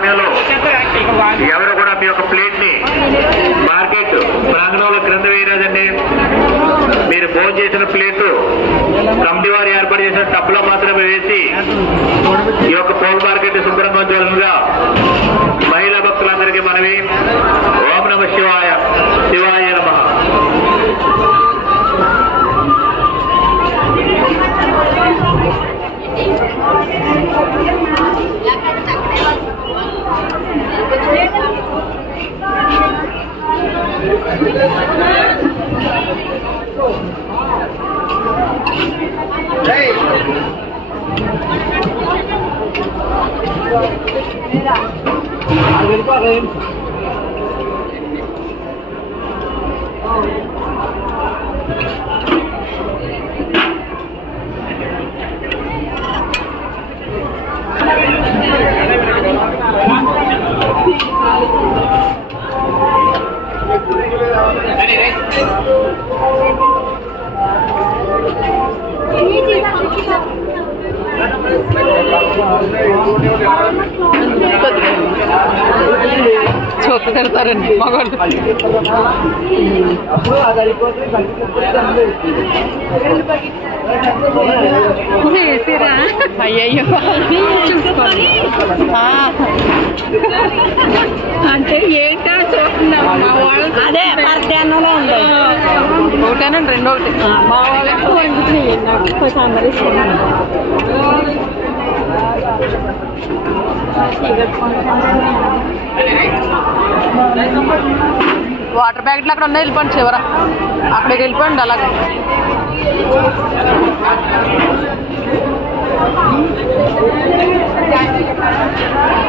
సమయంలో ఎవరు కూడా మీ యొక్క ప్లేట్ని మార్కెట్ ప్రాంగణంలో క్రింద వేయరాదండి. మీరు భోజనం చేసిన ప్లేట్ కమిటీ వారు ఏర్పాటు చేసిన టబ్లో మాత్రమే వేసి ఈ యొక్క పౌల్ మార్కెట్ శుభ్రంగా మహిళా భక్తులందరికీ మనవి. đây. Hãy subscribe cho kênh చూత తిడతారండి మగవాళ్ళు. వేసిరా అయ్యయ్యో. చూసుకోండి. అంటే ఏంటో చూస్తున్నాం మా వాళ్ళు అదే మధ్యాహ్నంలో ఉంది. ఒకటేనండి రెండు ఒకటి వండుతున్నాయి నాకు ఇస్తున్నాను వాటర్ ప్యాకెట్లు అక్కడ ఉన్నాయి వెళ్ళిపోండి చివర. అక్కడికి వెళ్ళిపోండి అలాగే. సమేత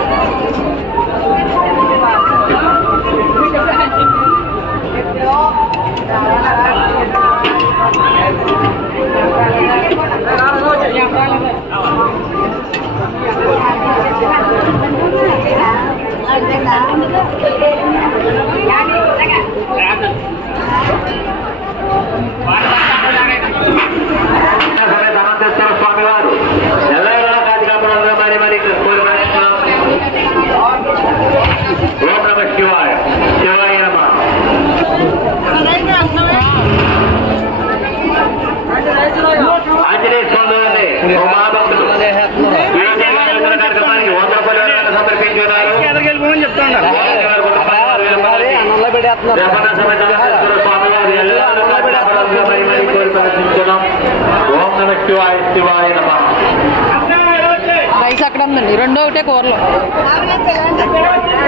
రైస్ అక్కడ ఉందండి? రెండో ఒకటే కూరలో.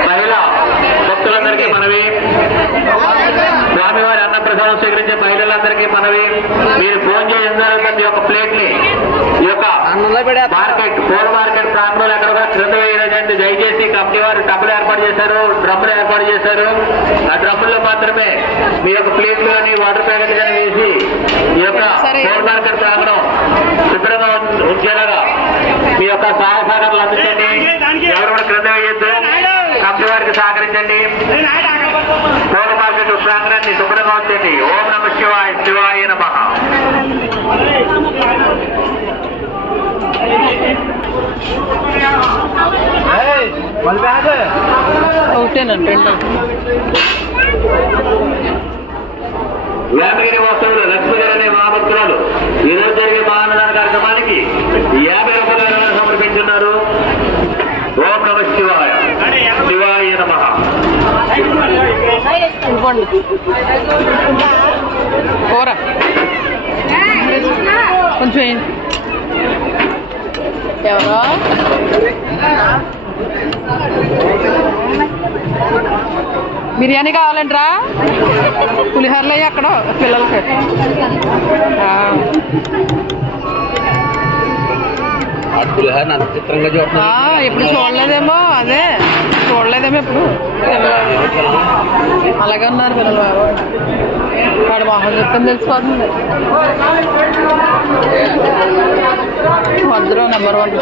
మహిళ భక్తులందరికీ మనవి. స్వామివారి అన్న ప్రసాదం స్వీకరించే మహిళలందరికీ మనవి. మీరు ఫోన్ చేసిన మీ యొక్క ప్లేట్ని ఈ యొక్క మార్కెట్ పూల మార్కెట్ ప్రాంతంలో ఎక్కడ కూడా క్రింద వేయలేదండి దయచేసి కంపెనీ వారు టబ్బులు ఏర్పాటు చేశారు డ్రమ్ములు ఏర్పాటు చేశారు. ఆ డ్రమ్ముల్లో మాత్రమే మీ యొక్క ప్లేట్లు కానీ వాటర్ ప్యాకెట్ కానీ వేసి ఈ యొక్క. పూల మార్కెట్ ప్రాంగణం శుభ్రంగా ఉంచేలాగా మీ యొక్క సహకారాలు అందించండి. ఎవరు కూడా క్రింద వేయొద్దు. కంపెనీ వారికి సహకరించండి. పూల మార్కెట్ ప్రాంగణాన్ని శుభ్రంగా ఉంచండి. ఓం నమ శివాయ శివాయ నమ. ఒకటేనండి రెండు వేమగిరి వస్తువులు లక్ష్మీగారు అనే మహాభక్తురాలు ఈ రోజు జరిగే మహానదాన కార్యక్రమానికి యాభై రూపాయల సమర్పించున్నారు. ఓం నమ శివాయ. శివాయ నమ. ఇవ్వండి కొంచెం ఎవరో? బిర్యానీ కావాలంటరా? పులిహోరలు అయ్యి అక్కడ పిల్లలకి. ఎప్పుడు చూడలేదేమో అదే. చూడలేదేమో ఎప్పుడు అలాగే ఉన్నారు పిల్లలు. వాడు మొహం చెప్తే తెలిసిపోతుంది. మధ్యలో నెంబర్ వన్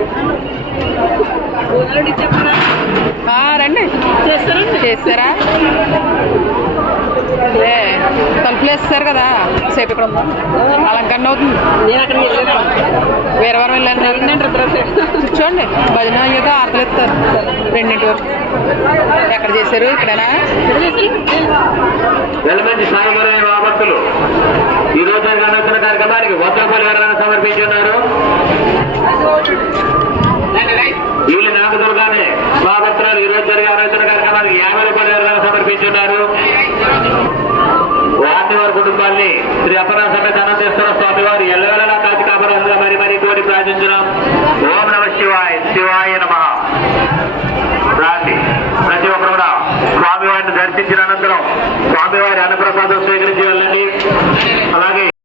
ఆ, రండి. చేస్తారా? లే తలుపులు వేస్తారు కదా. సేపు ఇక్కడ ఉందా. అలంకరణ అవుతుంది. నేను అక్కడికి వెళ్ళాను వేరే వారం వెళ్ళాను వెళ్ళినండి చూడండి భజన అయ్యాక ఆటలు ఇస్తారు. రెండింటి వరకు. ఎక్కడ చేశారు? ఇక్కడనా? సమర్పించున్నారు వారి కుటుంబాన్ని శ్రీ అప్పనా సమేత అనంతేశ్వర స్వామి వారు ఎల్లవేళలా కాచి కాపరంగా మరి మరి కోరి ప్రార్థించున్నాం. ఓం నమ శివాయ శివాయ నమ. ప్రతి ఒక్కరు కూడా స్వామివారిని దర్శించిన అనంతరం స్వామివారి అన్నప్రసాదం స్వీకరించి వెళ్ళండి. అలాగే